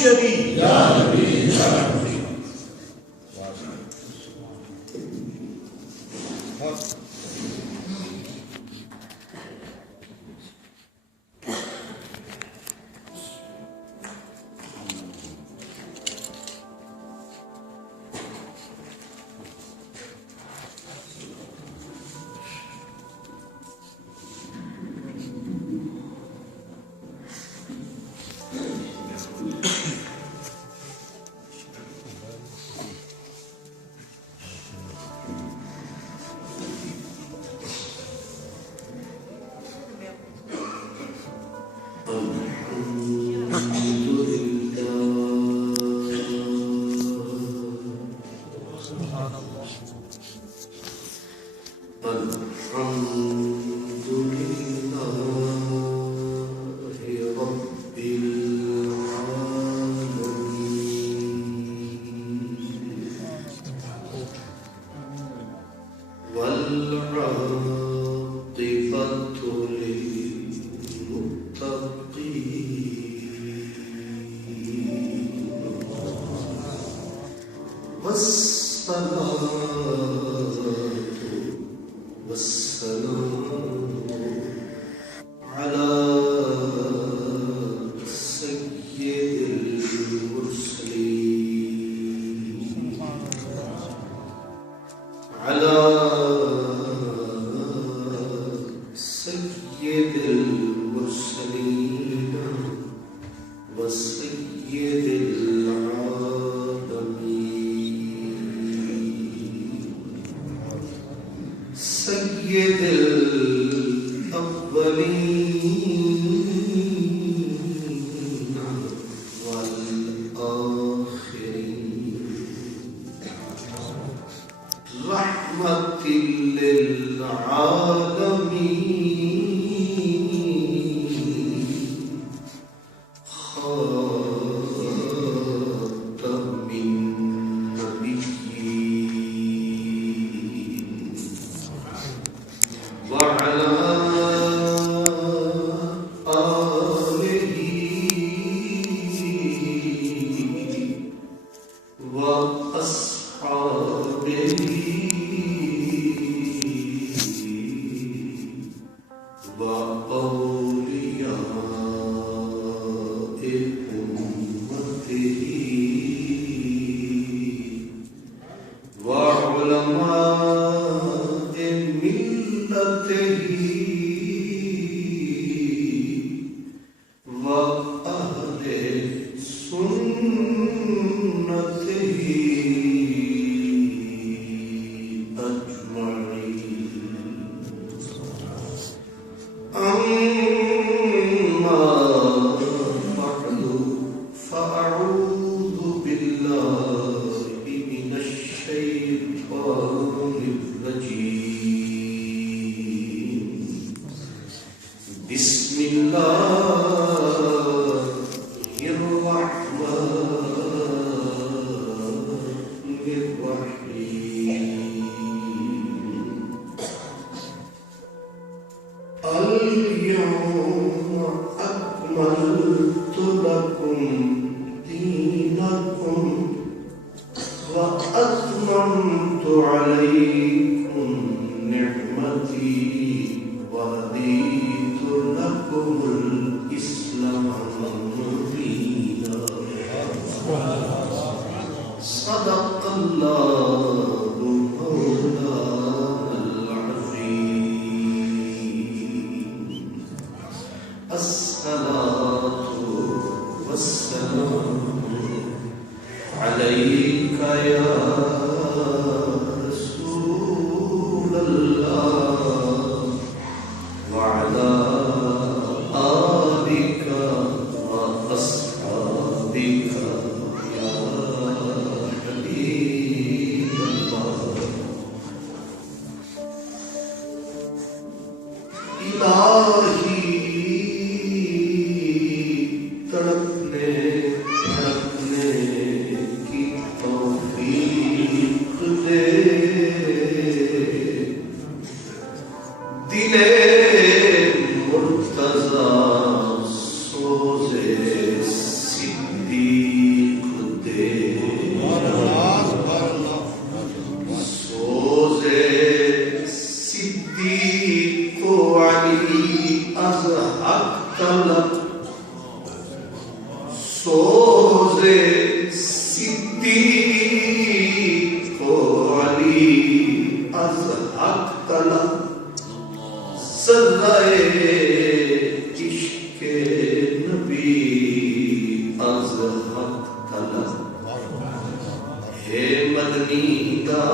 شریف. تڑپنے کی توفیق صدیق و علی از حق طلب سزائے عشق نبی از حق طلب ہے مدنی دا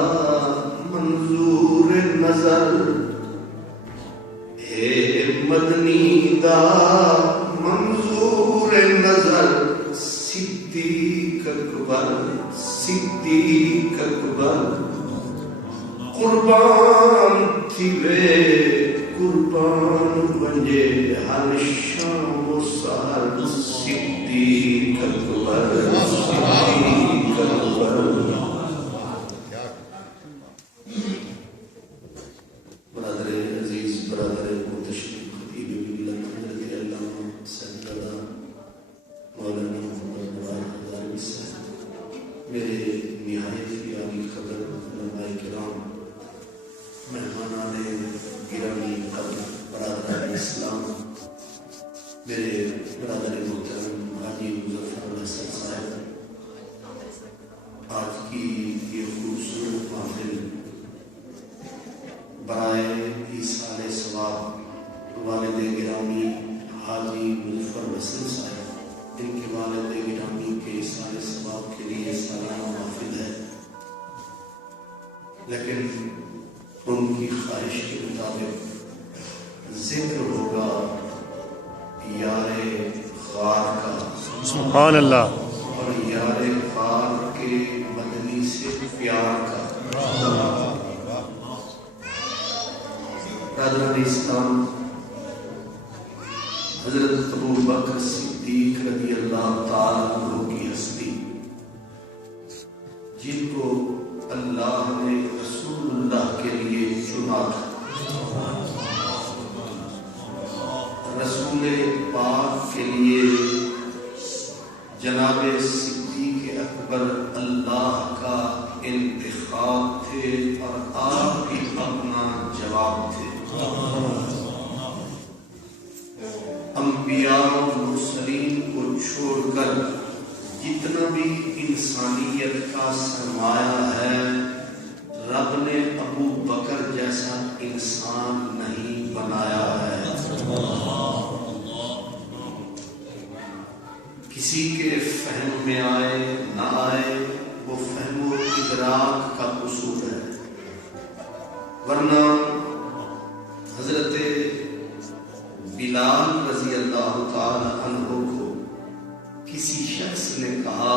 منظور نظر ہے مدنی دا منظور نظر صدیق اکبر قربان تھی وے قربان بنجے ہر شام و سحر صدیق اکبر برادر عزیز برادر محتشم خطیب ملت حضرت علامہ سیدنا مولانا محمد نواب ہزاروی صاحب، میرے نہایت پیاری قدر علماء کرام، مہمانان گرامی قدر برادران اسلام، میرے برادر محترم حاجی مظفر الحسن صاحب، آج کی یہ خوبصورت محفل برائے ایصال ثواب والد گرامی حاجی مظفر الحسن صاحب، ان کے والد گرامی کے ایصال ثواب کے لیے سالانہ محفل ہے، لیکن ان کی خواہش کے مطابق ذکر ہوگا یار غار کا، سبحان اللہ، اور یار غار کے مدنی سے پیار کا۔ برادران اسلام، حضرت ابو بکر صدیق رضی اللہ تعالیٰ عنہ کی ہستی، جن کو اللہ نے رسول اللہ کے لیے چنا تھا، رسول پاک کے لیے جناب صدیق اکبر اللہ کا انتخاب تھے، اور آپ بھی اپنا جواب تھے۔ انبیاء و مرسلین کو چھوڑ کر جتنا بھی انسانیت کا سرمایہ ہے، رب نے ابو بکر جیسا انسان نہیں بنایا ہے۔ کسی کے فہم میں آئے نہ آئے، وہ فہم و ادراک کا قصور ہے، ورنہ حضرت بلال رضی اللہ تعالی عنہ کو کسی شخص نے کہا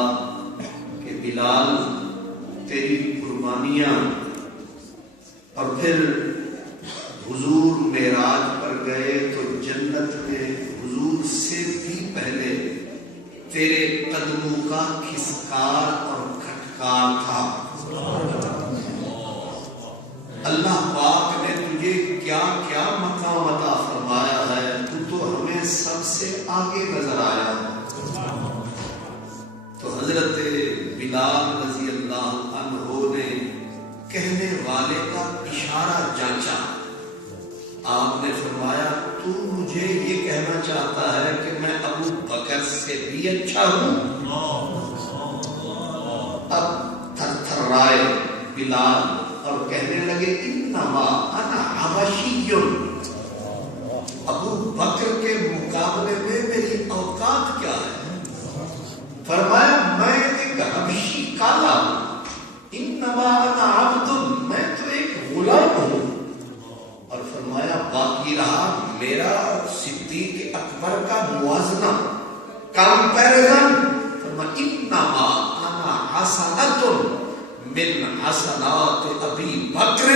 کہ بلال تیری قربانیاں، اور پھر حضور معراج پر گئے تو جنت میں حضور سے بھی پہلے تیرے قدموں کا کھسکار اور کھٹکار تھا۔ اللہ پاک نے تجھے کیا کیا مقام عطا فرمایا ہے، تو ہمیں سب سے آگے نظر آیا۔ تو حضرت بلال رضی اللہ عنہ نے کہنے والے کا اشارہ جانچا، آپ نے فرمایا تو مجھے یہ کہنا چاہتا ہے کہ میں ابو بکر سے بھی اچھا ہوں؟ اب تھر تھرائے بلال اور کہنے لگے انما انا حبشی، ابو بکر کے مقابلے میں میری اوقات کیا ہے؟ فرمایا میں ایک حبشی کالا ہوں، انما انا عبد، میں تو ایک غلام ہوں۔ اور فرمایا باقی رہا میرا صدیق اکبر کا موازنہ، کمپیریزن، فرمایا انما انا حسنۃ من حسنات ابی بکر،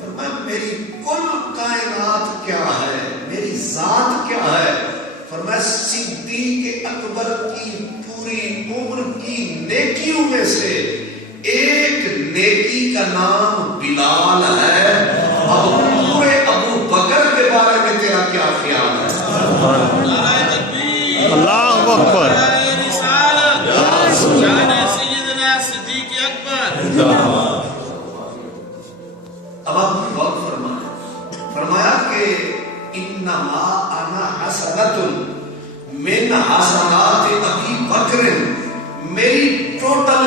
فرمایا میری کل کائنات کیا ہے، میری ذات کیا ہے؟ فرمایا صدیق اکبر کی پوری عمر کی نیکیوں میں سے ایک نیکی کا نام بلال ہے۔ اب پورے ابو بکر کے بارے میں تیرا کیا خیال ہے؟ اللہ اکبر، اب آپ غور فرمائیں، فرمایا کہ انما انا حسنۃ من حسنات ابی بکر، میری ٹوٹل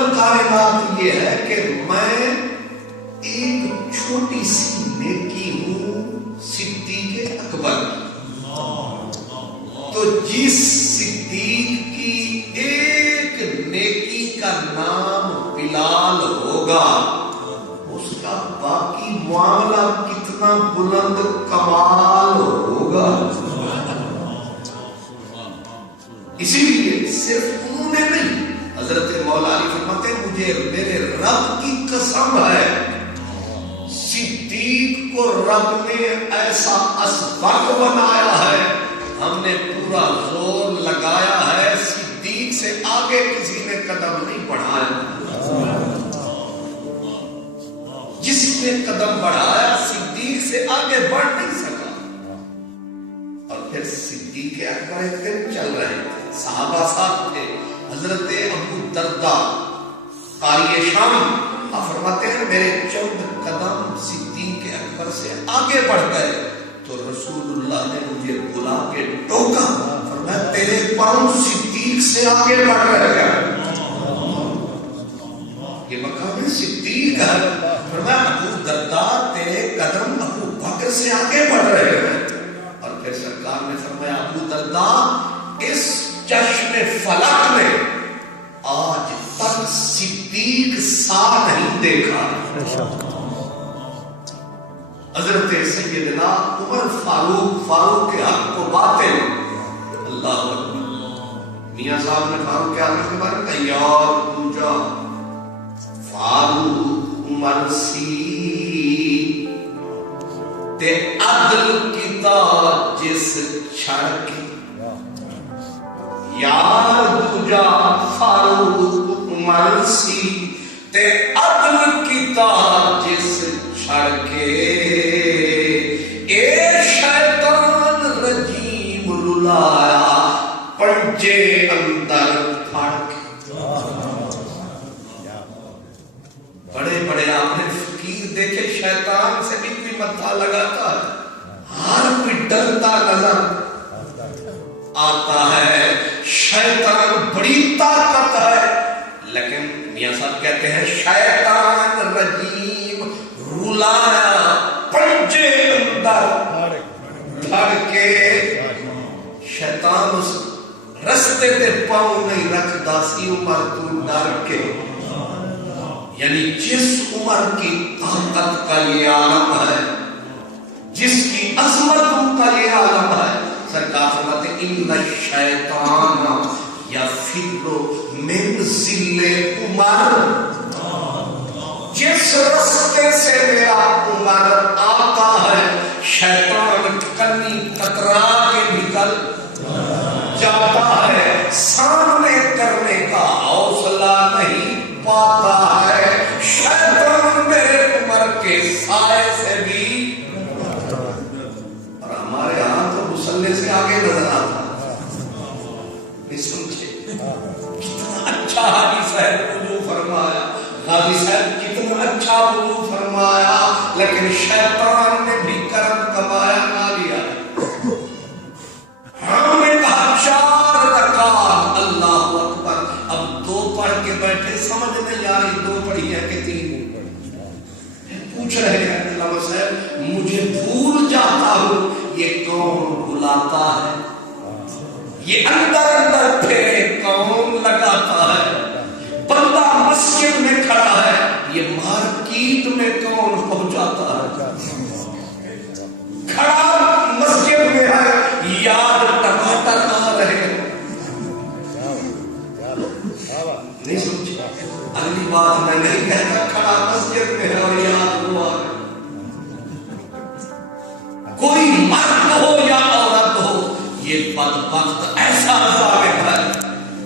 لال ہوگا اس کا باقی معاملہ کتنا بلند کمال ہوگا. اسی لیے صرف انہوں نے نہیں، حضرت مولا علی فرماتے ہیں مجھے میرے رب کی قسم ہے صدیق کو رب نے ایسا اسبق بنایا ہے، ہم نے پورا زور لگایا ہے، صدیق سے آگے کسی نے قدم نہیں بڑھایا. جس نے قدم بڑھایا صدیق سے آگے بڑھ نہیں سکا. اور پھر صدیق اکبر ایک دن چل رہے تھے، صحابہ ساتھ تھے، حضرت ابو درداء قاری شام فرماتے ہیں میرے چند قدم صدیق اکبر سے آگے بڑھ گئے تو رسول اللہ نے مجھے بلا کے ٹوکا، فرمایا تیرے پاؤں صدیق سے آگے بڑھ رہے ہیں. یہ مقام صدیق ہے. فرمایا ابو درداء تیرے قدم ابو بکر سے آگے بڑھ رہے ہیں. اور پھر سرکار نے فرمایا ابو درداء اس چشم فلک میں آج تک صدیق سا نہیں دیکھا. حضرت سیدنا عمر فاروق کے حق کو باطل. اللہ اکبر. میاں صاحب نے فاروق اعظم کے بارے میں کہا یار پوجا فاروق عمر سی تے عدل کیتا جس چھڑ کے، یار دوجا فاروق عمر سی تے عدل کیتا جس چھڑ کے، اے شیطان رجیم رلایا پنجے اندر پھڑ کے. بڑے بڑے آپ نے فقیر دیکھے شیطان سے بھی کوئی متھا لگاتا ہے، ہر کوئی ڈرتا نظر آتا ہے. شیطان بڑی طاقت ہے، لیکن میاں صاحب کہتے ہیں شیطان رجیم رلایا پنجے اندر دھڑ کے. شیطان اس رستے تے پاؤں نہیں رکھدا سی عمر تو ڈر کے. یعنی جس عمر کی طاقت کا یہ عالم ہے، جس کی عظمت کا یہ عالم ہے، سرکار فرماتے ان الشیطان یفر من ذل عمر. جس رستے سے میرا عمر آتا ہے شیطان کنی کترا کے نکل جاتا ہے، سامنے کرنے کا حوصلہ نہیں پاتا ہے. شیطان میرے عمر کے سائے سے بھی، اور ہمارے ہاں تو مسلح سے آگے نظر آتا نہیں. سمجھے کتنا اچھا حاجی صاحب وضو فرمایا، غازی صاحب کتنا اچھا وضو فرمایا، لیکن شیطان نے بھی کرم کمایا نہ لیا. ہم نے کہا 4 رکعت اللہ اکبر، اب 2 پڑھ کے بیٹھے سمجھ نہیں آ رہی 2 پڑھی ہے کہ 3 پوچھ رہے ہیں علامہ صاحب مجھے بھول جاتا ہوں یہ کون بلاتا ہے، یہ اندر اندر پھیرے کون لگاتا ہے. بندہ مسجد میں کھڑا ہے، یہ مارکیٹ میں کون پہنچاتا ہے. کھڑا مسجد میں ہے، یاد ٹماٹر آ رہے ہیں. نہیں سمجھے؟ اگلی بات میں نہیں کہتا کھڑا مسجد میں ہے اور یاد ہوا. کوئی مرد ہو یا عورت ہو، یہ بدبخت ایسا ظالم ہے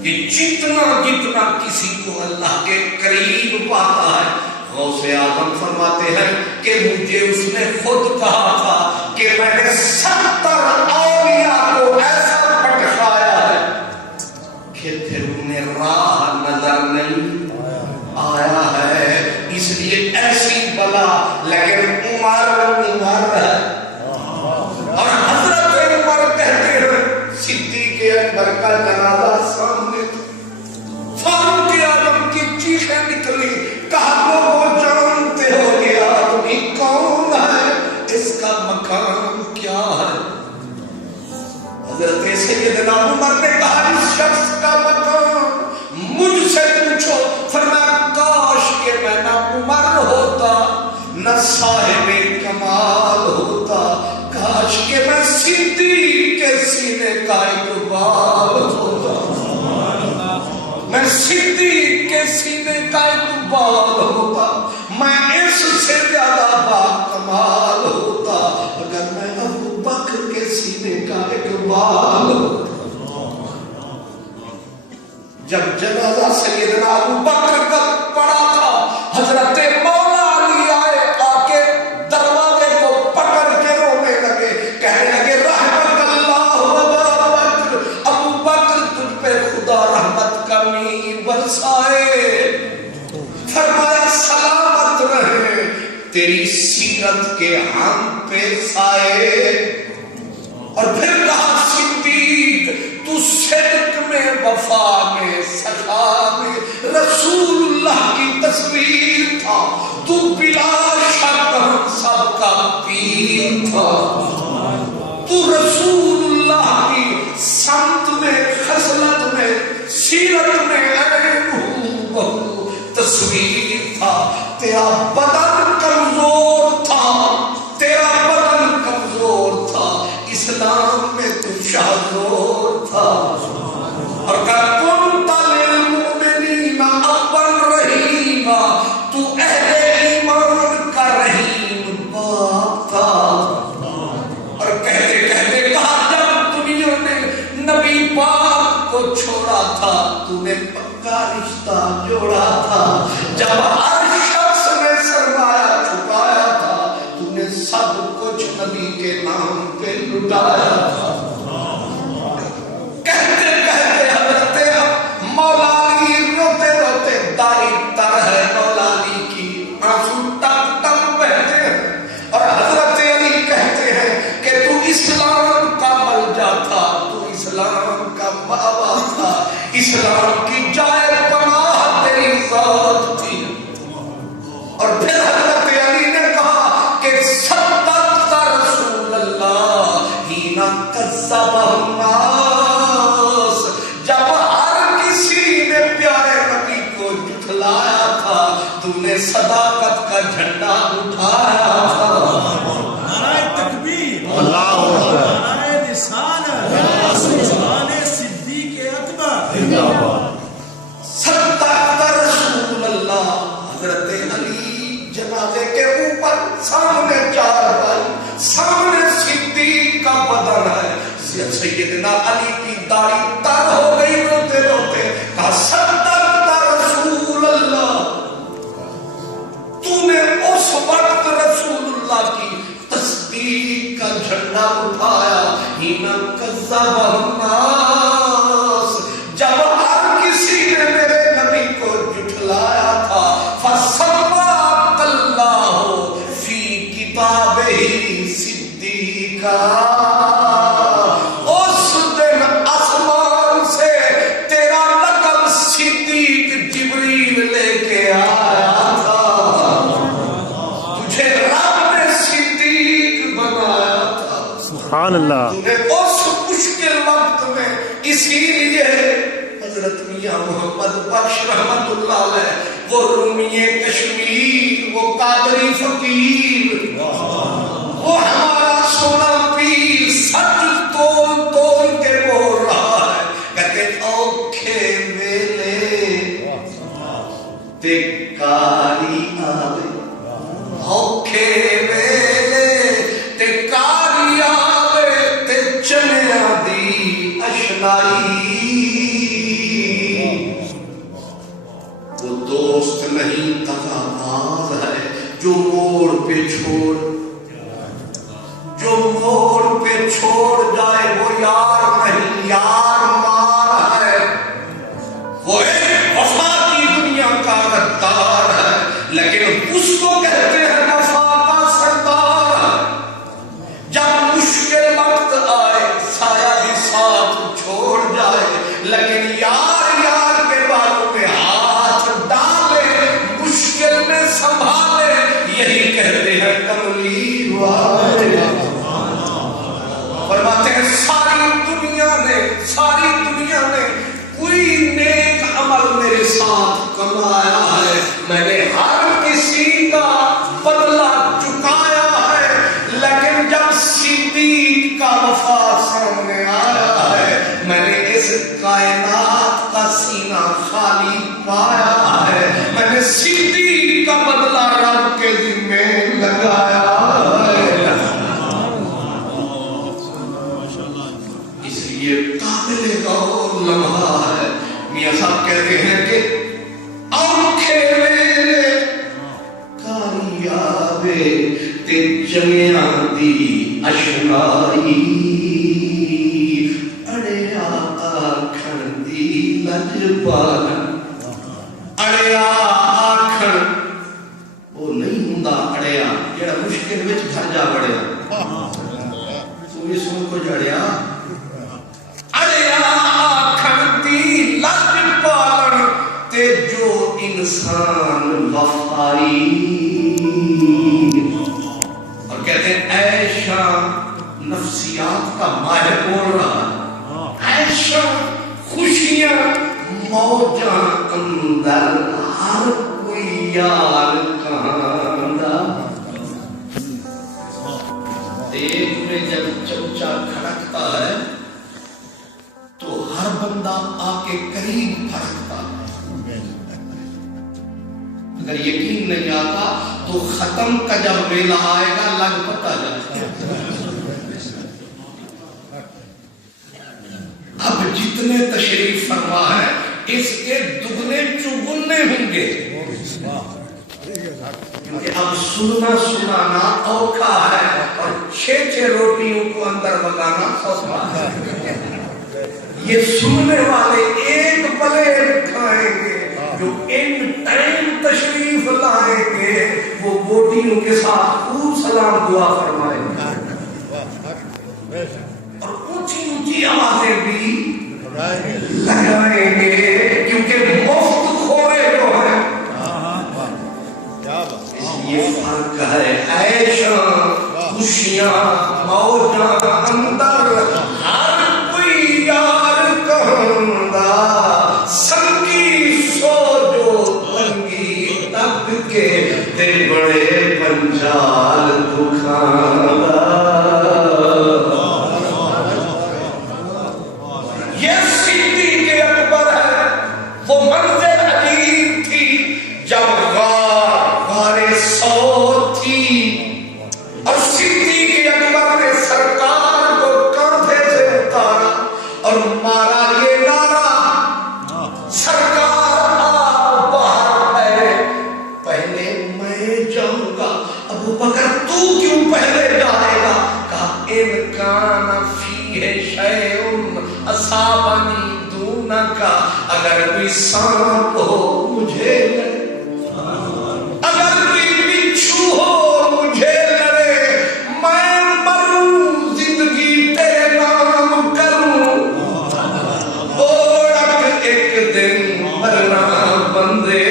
کہ جتنا کسی کو اللہ کے قریب پاتا ہے. غوث اعظم فرماتے ہیں کہ مجھے اس نے خود کہا تھا کہ میں نے 70 اولیاء کو ایسا پٹخایا ہے کہ پھر انہیں راہ نظر نہیں آیا ہے. اس لیے ایسی بلا، لیکن عمر ہے. اور حضرت عمر کہتے ہیں صدیق اکبر کا جنازہ سامنے فاروق اعظم کی چیخیں نکلی، کہا لوگوں جانتے ہو یہ آدمی کون ہے، اس کا مقام کیا ہے. صاحب کمال ہوتا، کاش کہ میں صدیق کے سینے کا اقبال ہوتا، میں صدیق کے سینے کا اقبال ہوتا، میں اس سے زیادہ با کمال ہوتا اگر میں ابو بکر کے سینے کا اقبال ہوتا۔ جب جنازہ سیدنا ابو بکر کا پڑا تھا، حضرت مولا علی آئے، آ کے دروازے کو پکڑ کے رونے لگے، کہنے لگے رحمت اللہ ابا بکر، ابو بکر تجھ پہ خدا رحمت کا میر برسائے، فرمایا سلامت رہے تیری سیرت کے ہم پہ سائے، اور پھر کہا صدیق تو صدق میں، وفا میں، سخا میں رسول اللہ کی تصویر تھا، تو بلا شک ہم سب کا پیر تھا، تو رسول اللہ کی سمت میں، خصلت میں، سیرت میں عین ہو تصویر تھا، تیرا بدن کمزور تھا، تیرا بدن کمزور تھا، اسلام میں تو شاہزور تھا، اور کن للمؤمنین ابا رحیما، تو اہل ایمان کا رحیم باپ تھا، اور کہتے کہتے کہا جب دنیا نے نبی پاک کو چھوڑا تھا تو نے پکا رشتہ جوڑا تھا، جب ہر شخص نے سرمایہ چھپایا تھا تو نے سب کچھ نبی کے نام پہ لٹایا تھا۔ کہتے کہتے حضرت مولا علی روتے روتے، داڑھی تر ہے مولا علی کی، آنسو ٹپ ٹپ بہتے ہیں، اور حضرت علی کہتے ہیں کہ تو اسلام کا ملجا تھا، تو اسلام کا مأویٰ تھا، اسلام کی جائے پناہ تیری ذات تھی، اور پھر حضرت علی نے کہا کہ صدقت رسول اللہ حین کذب الناس، جب ہر کسی نے پیارے نبی کو جھٹلایا تھا تم نے صداقت کا جھنڈا اٹھایا تھا۔ نعرہ تکبیر، اللہ اکبر، نعرہ رسالت، سبحان صدیق اکبر، زندہ باد۔ صدقت رسول اللہ، حضرت علی جنازے کے اوپر، سامنے چار بھائی، سامنے صدیق کا بدن ہے، سیدنا علی کی داڑھی تر ہو گئی روتے روتے، کہا صدقت رسول اللہ، تو نے اس وقت رسول اللہ کی تصدیق کا جھنڈا اٹھایا، حین کذب الناس، جب ہر کسی نے میرے نبی کو جھٹلایا تھا، فسماک اللہ فی کتابہ صدیقا، اس دن آسمان سے تیرا لقب صدیق جبریل لے کے آیا تھا، تجھے رب نے صدیق بنایا تھا، سبحان اللہ۔ تمہیں اس مشکل وقت میں، اسی لیے حضرت میاں محمد بخش رحمت اللہ علیہ، وہ رومی کشمیر، وہ قادری فقیر، وہ ہمارا سونا پیر، سچ تول تول کے بول رہا ہے، کہتے اوکھے ویلے تے کاری آوے، اوکھے ویلے تے کاری آوے، تے چنیاں دی اشنائی، وہ دوست نہیں تغاباز ہے جو موڑ پہ چھوڑ، جو موڑ پہ چھوڑ جائے وہ یار نہیں، یار مار ہے، وہ ایک وفا کی دنیا کا غدار ہے، لیکن اس کو کہتے ہیں وفا کا سردار ہے، جب مشکل وقت آئے سایہ بھی ساتھ چھوڑ جائے، لیکن یار یار کے بالوں میں ہاتھ ڈالے، مشکل میں سنبھالے، یہی کہتے ہیں کملی والے۔ فرماتے ہیں ساری دنیا نے کوئی نیک عمل میرے ساتھ کمایا ہے، میں نے ہر کسی کا بدلہ چکا کے تے جمیاں دی اشنائی اڑیا آکھن دی لجپالن اڑیا آکھن وہ نہیں ہوندا اڑیا جڑا مشکل وچ گھر جا وڑیا تو یہ سن کو جڑیا اڑیا آکھن دی لجپالن تے جو انسان وفائی اور کہتے ہیں عیشہ نفسیات کا ماہر بول رہا ہے عیشہ خوشیاں موجاں اندر ہر کوئی یار کہاندہ دیکھ میں جب چمچہ کھڑکتا ہے تو ہر بندہ آ کے قریب پھڑکتا ہے اگر یقین نہیں آتا تو ختم کا جب ویلا آئے گا لگ پتا جاتا ہے اب جتنے تشریف فرما ہے اس کے دگنے چگنے ہوں گے کیونکہ اب سننا سنانا اوکھا ہے اور 6 روٹیوں کو اندر بگانا سوچا ہے یہ سننے والے ایک پلیٹ کھائیں گے جو ان ٹائم تشریف لائیں گے وہ بوٹیوں کے ساتھ خوب سلام دعا فرمائیں گے اور اونچی اونچی آوازیں بھی لگائیں گے کیونکہ مفت خورے جو ہیں یہ فرق ہے عیشاں خوشیاں موجاں اندر ہر کوئی یار کہندہ سنگی سو جو تنگی تب کے تے بڑے پنجال دکھاندہ یہ صدیق اکبر ہے وہ منظر عجیب تھی جب غار سو تھی اور صدیق اکبر نے سرکار کو کاندھے سے اتارا اور مارا یہ نعرہ سرکار آپ باہر ہے پہلے میں جاؤں گا ابو بکر تو کیوں پہلے جائے گا کہا امکان فیہ شیئن اصابنی دونکا اگر کوئی سانپ ہو مجھے لڑے اگر کوئی بچھو ہو مجھے لڑے میں مروں زندگی تیرے نام کروں اوڑک ایک دن مرنا بندے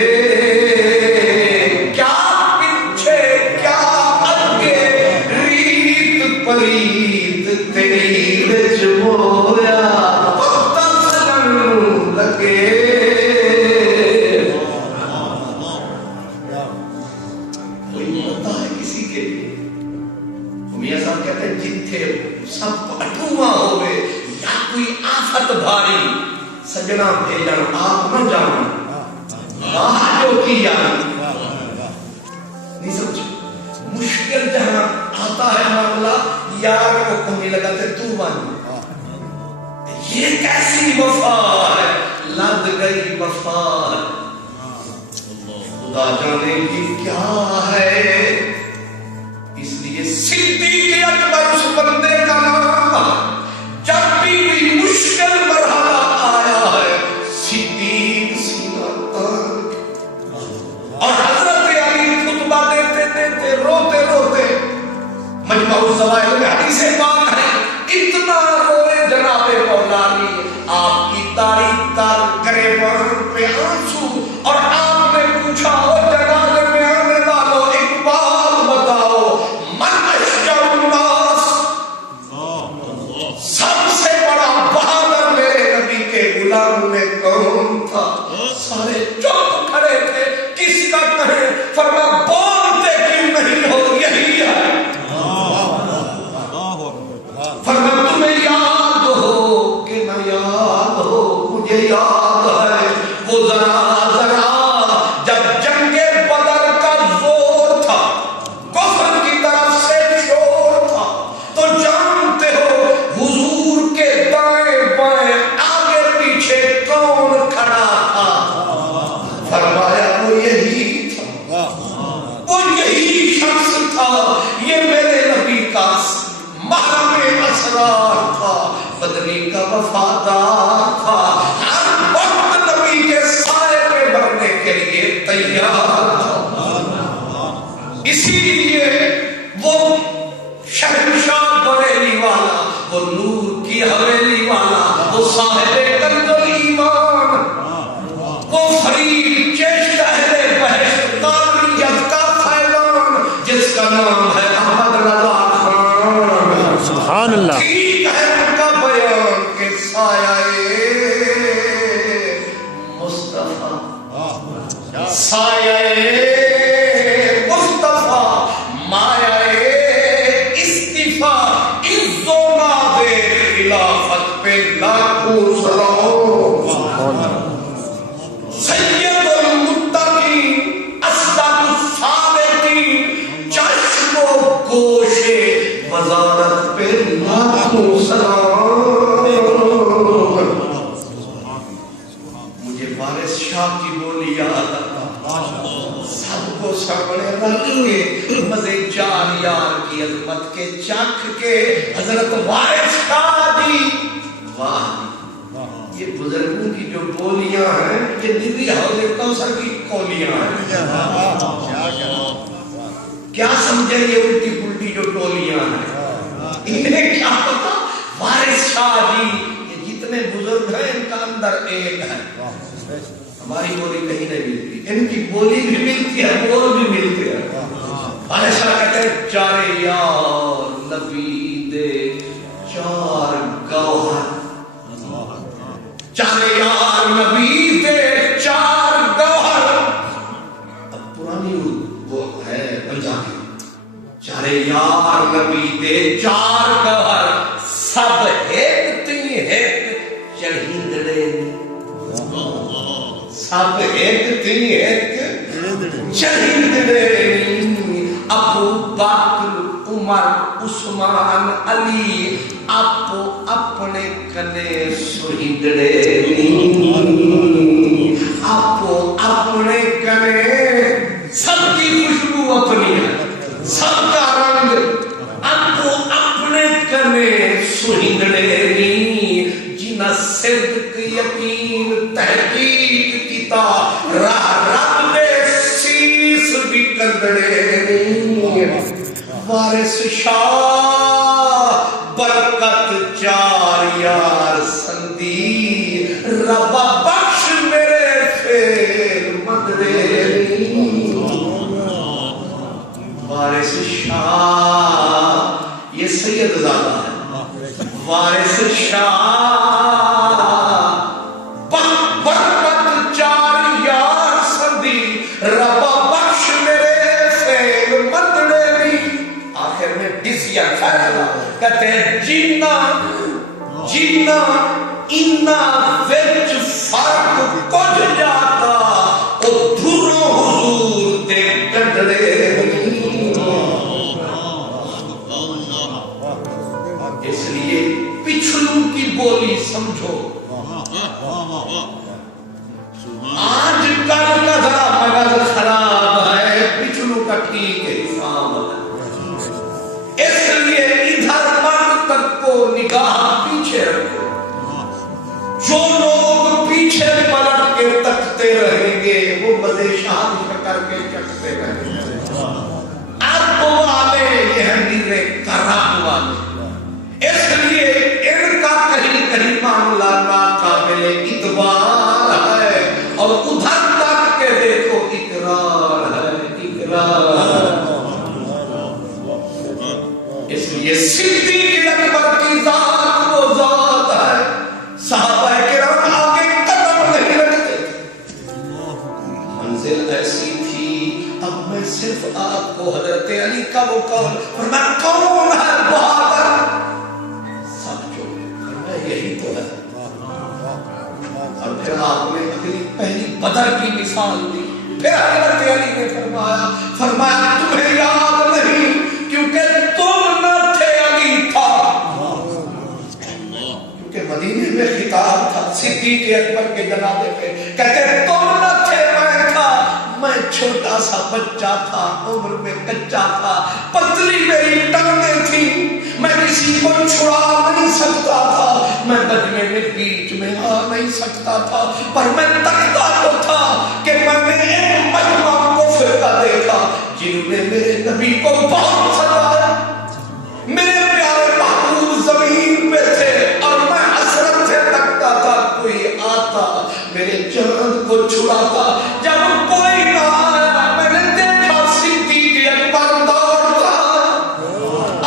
کیا پیچھے کیا آگے ریت پریت تیری وچ ہویا سجنا بھیجن آپ نہ جانا باہر جو کیا نہیں سمجھو مشکل جہاں آتا ہے معاملہ یار کو کمی لگاتے تو مانی یہ کیسی وفا ہے لد گئی وفا خدا جانے کی کیا ہے اس لیے صدیق اکبر اس بندے کا نام جب بھی کوئی مشکل مرحلہ آیا ہے صدیق سینہ تان اور حضرت علی خطبہ دیتے روتے روتے مجمع الزوائد میں حدیث پاک ہے اتنا روئے جناب مولا علی آپ کی تاریخ تار کرے پہ آنسو اور آپ نے پوچھا او جنازے میں آنے والوں ایک بات بتاؤ من اشجع الناس سب سے بڑا بہادر میرے نبی کے غلام میں کون تھا سارے چپ کھڑے تھے کس کا کہیں فرمایا بولتے کیوں نہیں ہو یہی ہے کے لیے تیار. اسی لیے وہ شہنشاہ بریلی والا، وہ نور کی حویلی والا، وہ صاحب کنز الایمان، وہ فرید چشت اہل بہشت قادریت کا فیضان، جس کا نام ہے احمد رضا خان. سبحان اللہ. ٹھیک ہے ان کا بیان کہ سایہ مصطفیٰ، سایہ مصطفیٰ، مایہ استفا، عز و ناد خلافت پہ لاکھوں سلام. سید المتقین، اسد الصالحین، چشم و گوش وزارت پہ لاکھوں سلام. مجھے وارث شاہ کی بولی یاد سب کو سبڑے رکھ کے مزے جان یار کی عظمت کے چکھ کے حضرت وارث شاہ جی. واہ، یہ بزرگوں کی جو بولیاں ہیں یہ نبی حوض کوثر کی کولیاں ہیں. کیا سمجھے یہ الٹی پلٹی جو ٹولیاں ہیں، انہیں کیا پتا. وارث شاہ جی یہ جتنے بزرگ ہیں ان کا اندر ایک ہے. ہماری بولی کہیں نہیں ملتی، ان کی بولی بھی ملتی ہے، بول بھی ملتے ہیں. وارث شاہ کہتے ہیں چارے یار نبی دے چار گوہر، چارے یار نبی دے چار گوہر. اب پرانی وہ ہے پنجابی. چارے یار نبی دے چار گوہر، سب ایک تی ایک چڑھیندڑے، سب ایک تی ایک چڑھیندڑے. ابو بکر عمر عثمان علی آپو اپنے کنے سہیندڑے، آپو اپنے کنے، سب کی خوشبو اپنی ہے، سب کا رنگ، آپو اپنے کنے سہیندڑے. جنہ صدق یقین تحقیق کیتا راہ رب دے سیس بھی کندڑے. وارث شاہ برکت چار یار سندی، ربا بخش میرے فیل مدرے. وارث شاہ یہ سید زادہ ہے. وارث شاہ برکت چار یار سندی، ربا بخش میرے فیل مدرے. آخر میں ڈیسیجن فیصلہ کہتے ہیں جینا جینا اینا وچ فرق کچھ جاتا او دھروں حضور دے کنڈڑے. اس لیے پچھلوں کی بولی سمجھو. آج کل کا ذرا مغز خراب ہے، پچھلوں کا ٹھیک ہے حساب ہے. اس لیے ادھر من تک کو نگاہ پیچھے رکھو. جو لوگ پیچھے پلٹ کے تکتے رہیں گے وہ مزے شاد کر کے چکتے رہیں گے. اب والے یہ ہیں نیرے کرام والے. اس لیے ان کا کہیں کہیں معاملہ ناقابل اعتبار ہے، اور ادھر تک کے دیکھو اقرار ہے، اقرار. اس لیے صدیق اکبر کی ذات وہ ذات ہے، صحابہ کرام آگے قدم نہیں رکھتے. منزل ایسی تھی. اب میں صرف آپ کو حضرت علی کا وہ قول فرمایا کون ہے بہادر، سب جو فرمایا یہی تو ہے. اور پھر آپ نے اگلی پہلی بدر کی مثال دی. پھر حضرت علی نے فرمایا تمہیں یاد نہیں کیونکہ تم نہ تھے، علی تھا. کیونکہ مدینے میں خطاب تھا صدیق اکبر کے جنازے پہ. کہتے تم نہ تھے، میں تھا. میں چھوٹا سا بچہ تھا، عمر میں کچا تھا، پتلی میری ٹانگیں تھی، میں کسی کو چھڑا نہیں سکتا تھا، میں بجنے میں بیچ میں آ نہیں سکتا تھا. پر میں تکتا تو تھا کہ میں نے جنہوں نے میرے نبی کو بہت ستایا. میرے پیارے محبوب زمین پہ تھے اور میں حسرت سے تکتا تھا کوئی آتا میرے چاند کو چھڑاتا. جب کوئی نہ آیا میں نے دیکھا صدیق اکبر دوڑتا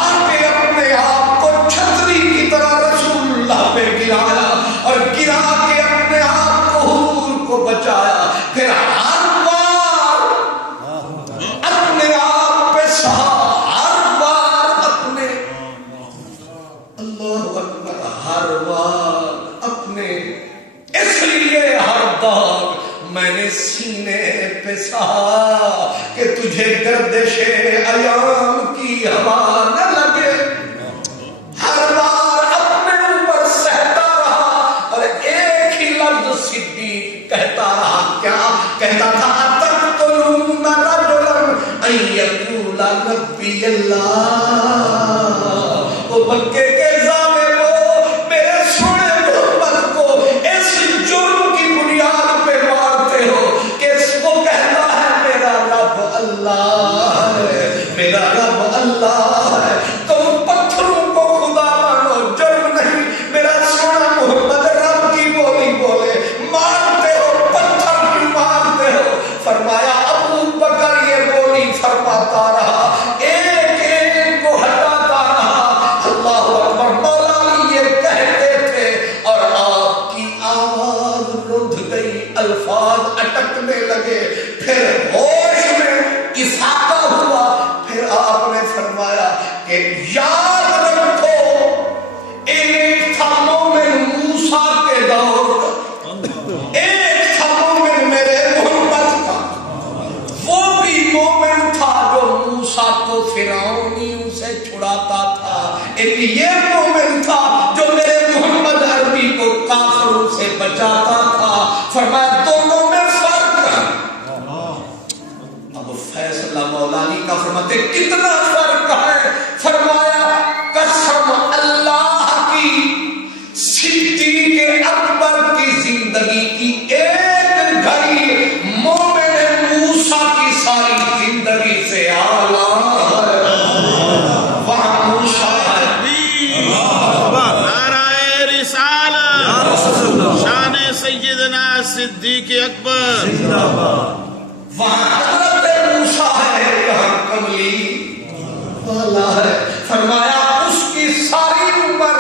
آ کے اپنے آپ کو چھتری کی طرح رسول اللہ پہ گرایا اور گرا کے اپنے آپ کو حضور کو بچایا. پھر ہر بار اپنے آپ پہ سہا, ہر بار اپنے اللہ اکبر, ہر بار اپنے, اس لیے ہر داغ میں نے سینے پہ سہا کہ تجھے گردش ایام کی ہوا نہ لگے. ہر بار اپنے اوپر سہتا رہا اور ایک ہی لفظ صدیق کہتا رہا. کیا کہتا تھا؟ اتقتلون رجلا ان یقول ربی اللہ. وہ مکے کے ظالموں میرے سونے محمد کو اس جرم کی بنیاد پہ مارتے ہو کہ اس کو کہتا ہے میرا رب اللہ ہے, میرا رب اللہ ہے. تم پتھروں کو خدا مانو, جرم نہیں. میرا سونا محمد رب کی بولی بولے, مارتے ہو, پتھر کیوں مارتے ہو؟ فرمایا ابو بکر یہ بولی فرماتا رہا, ایک ایک کو ہٹاتا رہا. اللہ اکبر. مولا علی یہ کہتے تھے اور آپ کی آواز رند گئی, الفاظ اٹکنے لگے. پھر ہوش میں افاقہ ہوا. پھر آپ نے فرمایا کہ یاد رکھو ایک تھا مومن موسیٰ کے دور کا, ایک تھا مومن میرے محمد کا. وہ بھی مومن تھا جو موسیٰ کو فرعونیوں سے چھڑاتا تھا. ایک یہ مومن تھا جو میرے محمد عربی کو کافروں سے بچاتا تھا. فرمایا دونوں میں فرق ہے. اب فیصلہ مولانا کا فرماتے کتنا فرق ہے. فرمایا قسم اللہ کی, صدیق اکبر کی زندگی کی ایک گھڑی مومن موسیٰ کی ساری زندگی سے اعلیٰ ہے. وہاں موسیٰ ہے. نعرہ رسالت, شان سیدنا صدیق اکبر. وہاں حضرت موسیٰ ہے, یہاں کملی والا ہے. فرمایا اس کی ساری عمر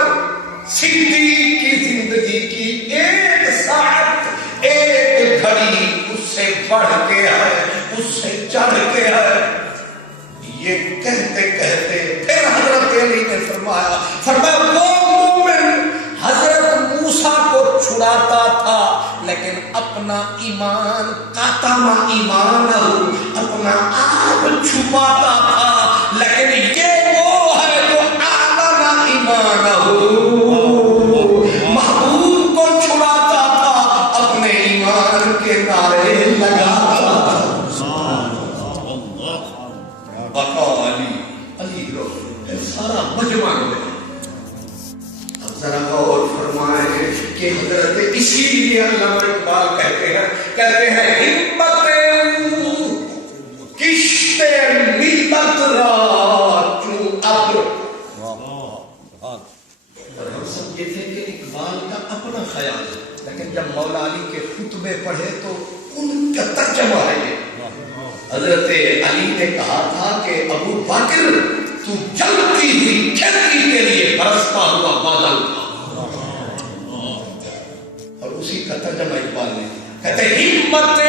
صدیق کی زندگی کی ایک ساعت, ایک گھڑی اس سے بڑھ کے ہے, اس سے چڑھ کے ہے. یہ کہتے کہتے پھر حضرت علی نے فرمایا وہ مومن حضرت موسیٰ کو چھڑاتا تھا لیکن اپنا ایمان کاتما ایمان ہو, اپنا آپ چھپاتا تھا. لیکن یہ وہ ہے جو اعلن ایمان ہو, محبوب کو چھڑاتا تھا, اپنے ایمان کے نعرے لگاتا تھا. بقا علی, علی رو سارا مجمع ہے. اب ذرا غور فرمائیں کہ حضرت اسی لیے علامہ اقبال کہتے ہیں ہمت کشت ملت را چون ابر. اور ہم سمجھے تھے کہ اقبال کا اپنا خیال ہے, لیکن جب مولا علی کے خطبے پڑھے تو ان کا ترجمہ ہے یہ. حضرت علی نے کہا تھا کہ ابو بکر تو جلتی ہوئی کھیتی کے لیے برستا ہوا بادل تھا. اور اسی کا ترجمہ اقبال نے کہتے ہمت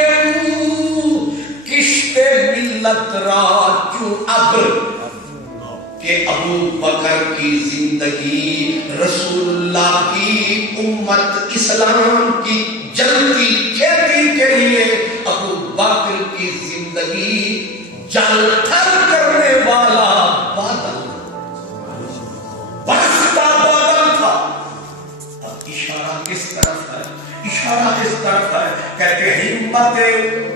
کشت ملت را چون ابر, کہ ابو بکر کی زندگی رسول اللہ کی امت اسلام کی جلتی کھیتی کے لیے, ابو بکر کی زندگی جل تھل کرنے والا بادل, برستا بادل تھا. اشارہ کس طرف ہے؟ اشارہ اس طرف ہے. کہتے ہمت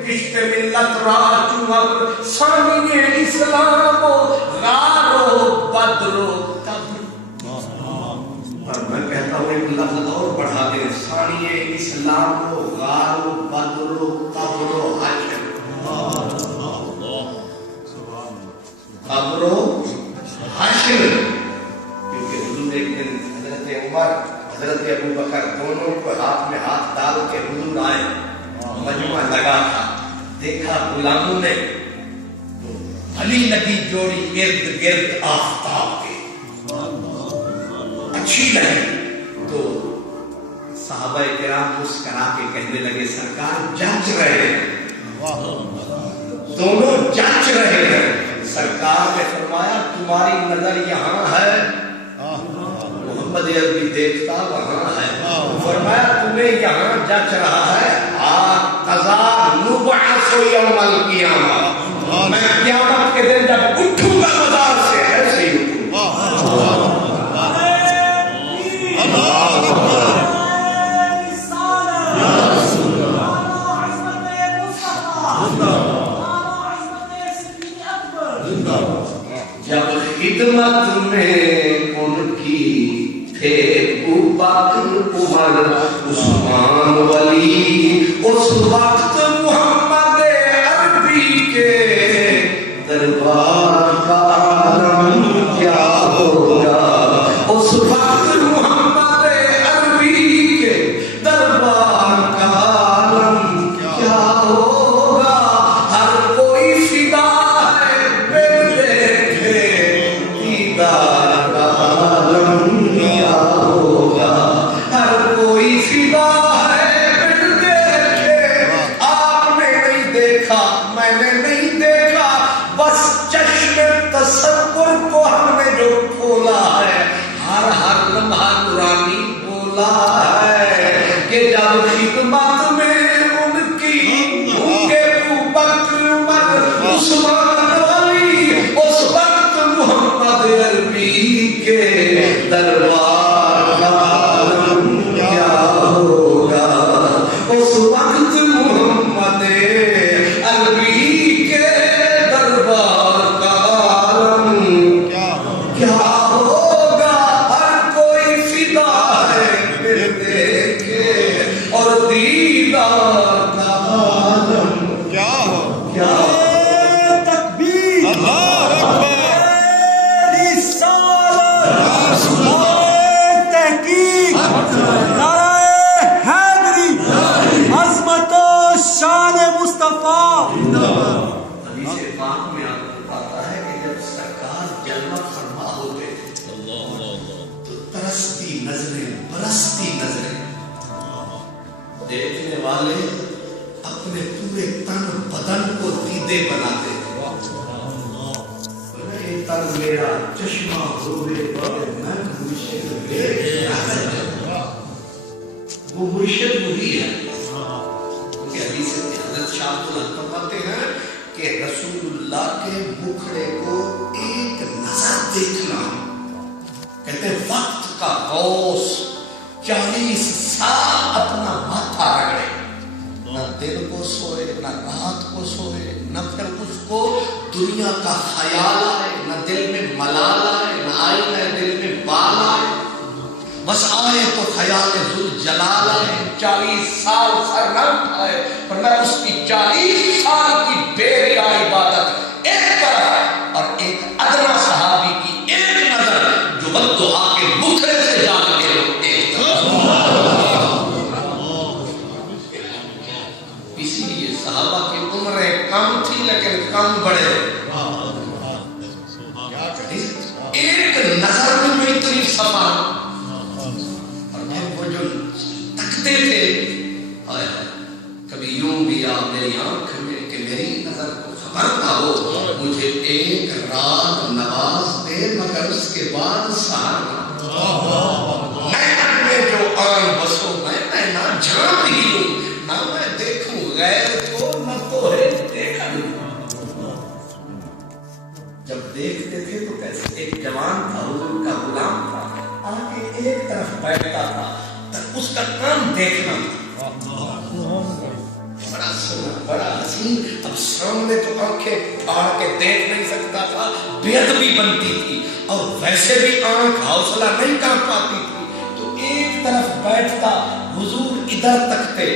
کشت ملت را چون ابر, ثانی اسلام و غار و بدر و قبر. اور میں کہتا ہوں ایک لفظ اور پڑھا دیں, ثانی اسلام و غار و بدر و قبر و حشر. ابرو حشر. کیونکہ حضور ایک دن حضرت عمر حضرت ابو بکر دونوں کو ہاتھ میں ہاتھ ڈال کے حضور آئے. مجمع لگا تھا, دیکھا غلاموں نے تو بھلی لگی جوڑی ارد گرد آفتاب کے, اچھی لگی. تو صحابہ کرام مسکرا کے کہنے لگے سرکار جانچ رہے ہیں, دونوں جانچ رہے ہیں. سرکار نے فرمایا تمہاری نظر یہاں ہے, محمد عربی دیکھتا وہاں ہے. فرمایا تمہیں یہاں جانچ رہا ہے, قضا نبعث یوم القیامہ, میں قیامت کے دن جب اٹھوں گا مزار سے ایسے ہی اٹھوں. جب خدمت میں ان کی تھے ابوبکر عمر عثمان ولی, اس وقت محمد عربی کے دربار کا عالم کیا ہوگا. اس وقت محمد عربی کے دربار کا عالم کیا ہوگا. ہر کوئی فدا ہے بن دیکھے دیدار کا عالم کیا ہوگا. ہر کوئی فدا ہے بن دیکھے, آپ نے نہیں دیکھا میں نے نہیں دیکھا, بس چشم تصور کو ہم نے جو کھولا ہے, ہر ہر لمحہ نورانی بولا ہے کہ جب خدمت میں ان کی ہوں گے ابوبکر عمر عثمان ولی, اس وقت محمد عربی کے دربار کا عالم کیا ہوگا. اس وقت محمد عربی کے دربار کا عالم کیا ہوگا. ہر کوئی فدا ہے پھر دیکھے اور دیدار کا عالم کیا ہوگا. حدیث پاک میں آپ کو پاتا ہے کہ جب سرکار جلوہ فرما ہوتے تو ترستی نظریں برستی نظریں, دیکھنے والے اپنے پورے تن بدن کو دیدے بناتے تھے. تن میرا چشمہ ہوئے میں مرشد وہ مرشد وہی ہے. کیونکہ حدیث حضرت شاہ فرماتے ہیں کہ رسول اللہ کے مکھڑے کو ایک نظر دیکھنا, کہتے وقت کا غوث 40 سال اپنا ماتھا رگڑے, نہ دن کو سوئے نہ رات کو سوئے, نہ پھر اس کو دنیا کا خیال آئے, نہ دل میں ملال آئے, نہ آئے نہ دل میں بال آئے, بس آئے تو خیال ذوالجلال آئے. 40 سال سر نہ اٹھائے, پر میں اس کی 40 سال کی بے ریا عبادت ایک طرف ہے, اور ایک ادنا صحابی کی ایک نظر جو والدہا کے مکھڑے سے جان کے ایک طرف. اسی لیے صحابہ کی عمریں کم تھی لیکن کم بڑے, ایک نظر میں جو اتنی صفا, اور پھر وہ جو تکتے تھے کبھی یوں بھی آ میری آنکھ میں کہ میری نظر کو خبر نہ ہو, مجھے ایک رات نواز دے مگر اس کے بعد سہارنا. میں جو آن بسو میں نہ جھانک ہی لوں, نہ میں دیکھوں غیر کو نہ تو ہے دیکھا لوں. جب دیکھتے تھے تو کیسے ایک جوان تھا حضور کا غلام تھا, آگے ایک طرف بیٹھتا تھا, اس کا کام دیکھنا تھا. بڑا سونا بڑا حسین, اب سامنے تو آنکھیں پھاڑ کے دیکھ نہیں سکتا تھا, بے ادبی بنتی تھی, اور ویسے بھی آنکھ حوصلہ نہیں کام پاتی تھی. تو ایک طرف بیٹھتا, حضور ادھر تکتے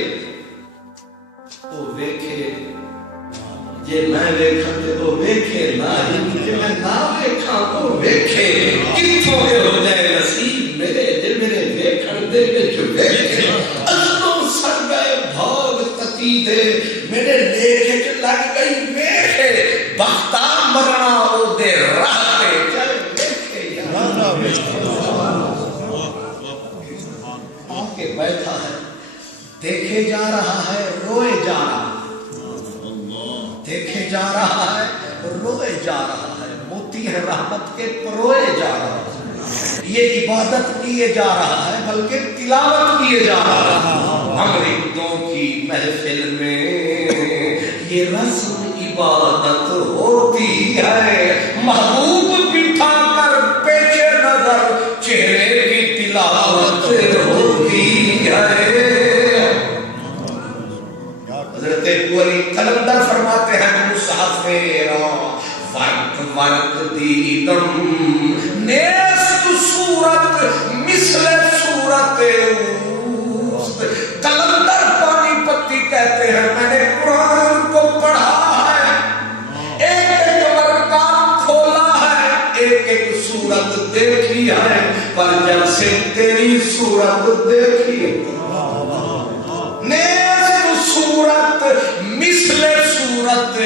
تو دیکھے جے میں ویکھاں تے او ویکھے نہ جے میں نہ ویکھاں او ویکھے کتھوں اے ہو جائے نصیب میرے جے میرے ویکھن دے وچ ویکھے اللہ سڑ گئے بھاگ تتی دے میرے لیکھے چ لگ گئی ویکھے بختہ مرنا او دے راہ تے چل ویکھے آ کے بیٹھا ہے دیکھے جا رہا ہے روئے جا رہا ہے دیکھے جا رہا ہے روئے جا رہا ہے موتی ہے رحمت کے پروئے جا رہا ہے یہ عبادت کیے جا رہا ہے بلکہ تلاوت کیے جا رہا ہے امریکوں کی محفل میں یہ رسم عبادت ہوتی ہے محبوب بٹھا کر پیش نظر چہرے کی تلاوت ہوتی ہے حضرت علی قلندر فرماتے ہیں مصحف میرا ورق ورق دیدم نیست صورت مثل صورت اوست قلندر پانی پتی کہتے ہیں میں نے قرآن کو پڑھا ہے ایک ایک ورقہ کھولا ہے ایک ایک صورت دیکھی ہے پر جب سے تیری صورت دیکھی ہے صورت مثل صورت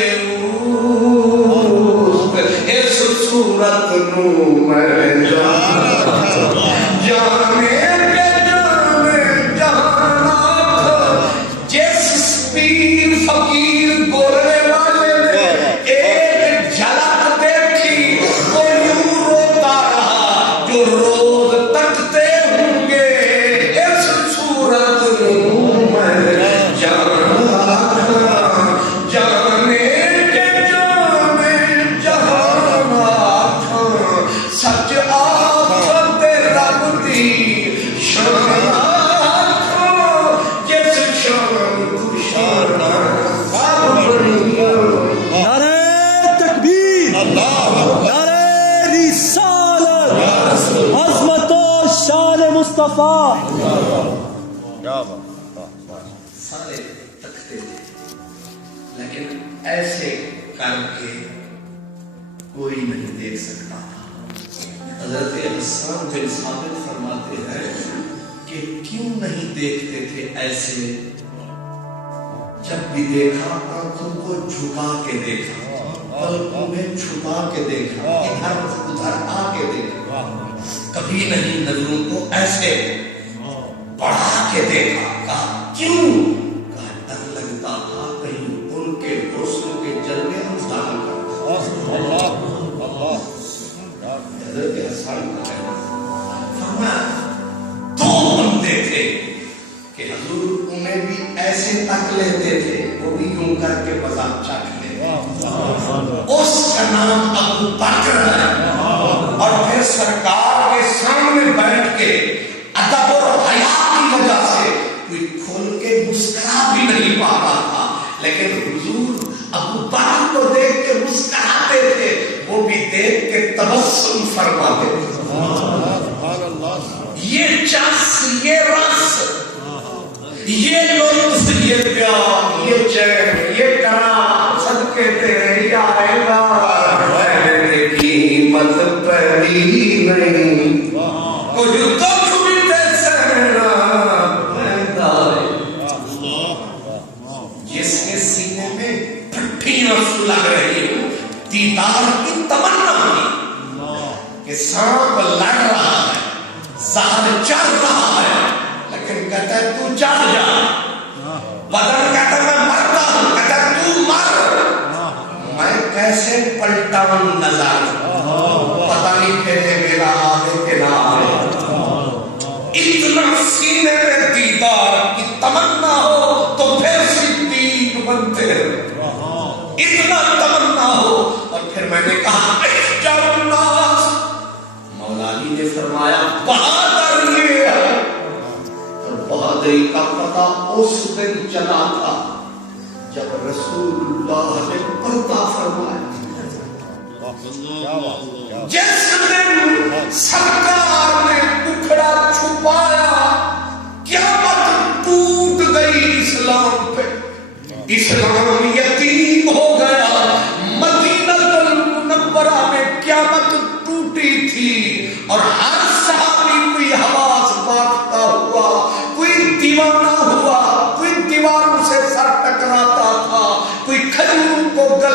اس صورت نو میں جانے کے جانے جہاں جس پیر فقیر گورے والے نے ایک جھلک دیکھی تو یوں روتا رہا جو روز تکتے ہوں گے اس صورت نو میں سارے تکتے تھے لیکن ایسے کر کے کوئی نہیں دیکھ سکتا تھا حضرت حسان بن ثابت فرماتے ہیں کہ کیوں نہیں دیکھتے تھے ایسے جب بھی دیکھا آنکھوں کو جھکا کے دیکھا پلکوں میں چھپا کے دیکھا ادھر ادھر آ کے دیکھا کبھی نہیں نظروں کو ایسے بڑھا کے دیکھا کہا کیوں کہا ڈر لگتا تھا کہیں ان کے حسن کے جلوے ہم ضائع کر دیں حضرت حسن کا کہنا فرمایا دو بندے تھے کہ حضور انہیں بھی ایسے تک لیتے تھے وہ بھی یوں کر کے مذاق چاٹ لیتے اس کا نام ابو بکر ہے اور پھر سرکار کے سامنے بیٹھ کے ادب اور حیا کی وجہ سے کوئی کھول کے مسکرا بھی نہیں پا رہا تھا لیکن حضور ابو بکر کو دیکھ کے مسکراتے تھے وہ بھی دیکھ کے تبسم فرماتے تھے یہ چس یہ رس یہ لطف یہ پیار یہ چین یہ کرام صدقے تیرے یا اللہ میں قیمت پہلی نہیں کچھ دکھ بھی تیسرا پیدا جس کے سینے میں پھٹیاں لگ رہی ہوں دیدار کی تمنا ہوئی کہ سانپ لڑ رہا ہے زہر چل رہا ہے لیکن کہتا ہے تو چل جا بدن کہتا ہے میں مرتا ہوں کہتا ہے تو مر میں کیسے پلٹاؤں نظر پتہ نہیں پھرے میرا آگے کے نہ آئے اتنا سینے میں دیدار کی تمنا ہو تو پھر صدیق بنتے اتنا تمنا ہو اور پھر میں نے کہا احجر الناس مولا علی نے فرمایا بہادر یہ ہے اور بہادری کا پتہ اس دن چلا تھا جب رسول اللہ نے پردہ فرمایا جس دن سرکار نے اکھڑا چھپایا قیامت ٹوٹ گئی اسلام پہ اسلام یتیم ہو گیا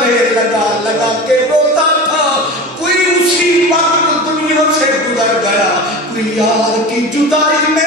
گلے لگا لگا کے روتا تھا. کوئی اسی وقت دنیا سے گزر گیا, کوئی یار کی جدائی میں